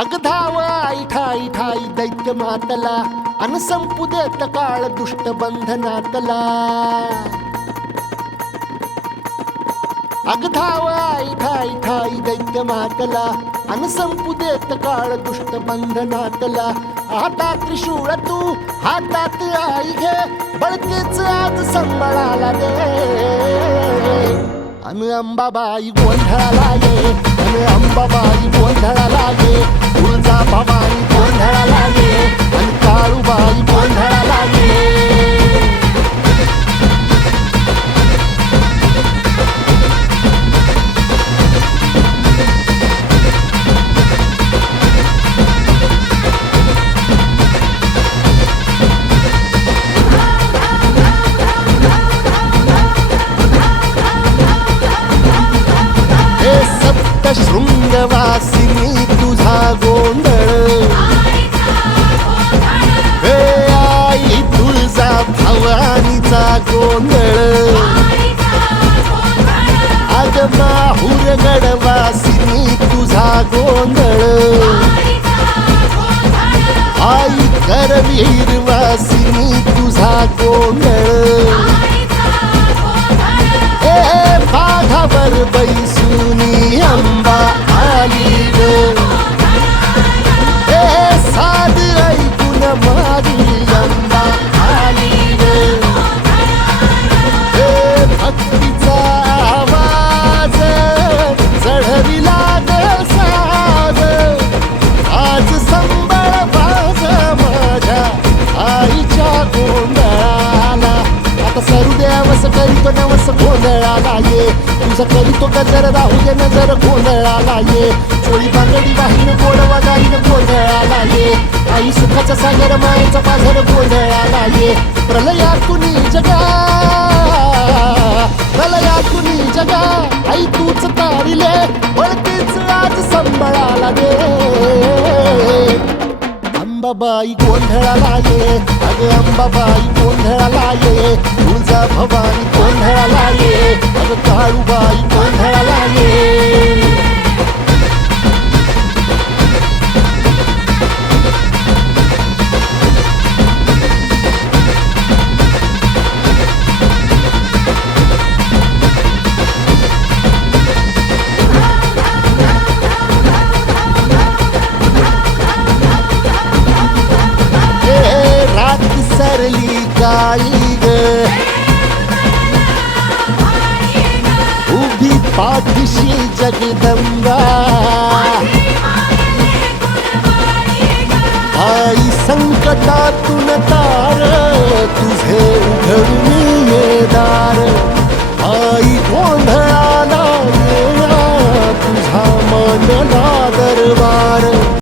अग धाव आई ठाई ठाई दैत्य मातला अन संपू देत काळ दुष्ट बंधनातला. अग धाव आई ठाई ठाई दैत्य मातला अन संपू देत काळ दुष्ट बंधनातला. हातात त्रिशूळ तू हातात आई घे बळकेच आज संबळाला दे. अन अंबाबाई गोंधळाला ये अन अंबाबाई गोंधळाला ये. तुळजा भवानी गोंधळाला ये अन काळूबाई गोंधळाला ये. शृंगवासिनी तुझा गोंधळ हे आई तुळजा भवानीचा गोंधळ. अग माहूर गडवासिनी तुझा गोंधळ आई करवीर वासिनी तुझा गोंधळ. हे बाघावर बैसुनी अंबा आली ग. हे साध ऐकून मारी अंबा आली ग. हे भक्तीचा आवाज चढविला ग साज. आज संबळ बाज माझ्या आईच्या गोंधळाला. आता सरू देवस करीतो नवस गोंधळाला ये. तुझं करीतो गजर राहू दे नजर गोंधळाला ये. चोळी बांगडी वाहीन गोडवा गाईन गोंधळाला ये. आई सुखाचा सागर मायेचा पाझर गोंधळाला ये. प्रलयातुनी जगा प्रलयातुनी जगा आई तूच तारिले बळतीच आज संबळाला दे. अंबाबाई गोंधळाला ये अग अंबाबाई गोंधळाला ये. तुळजा भवानी गोंधळाला ये अग काळूबाई गोंधळाला ये. सरली काळी ग उभी पाठीशी जगदंबा. आई संकटातून तार तुझे उघडून ये दार.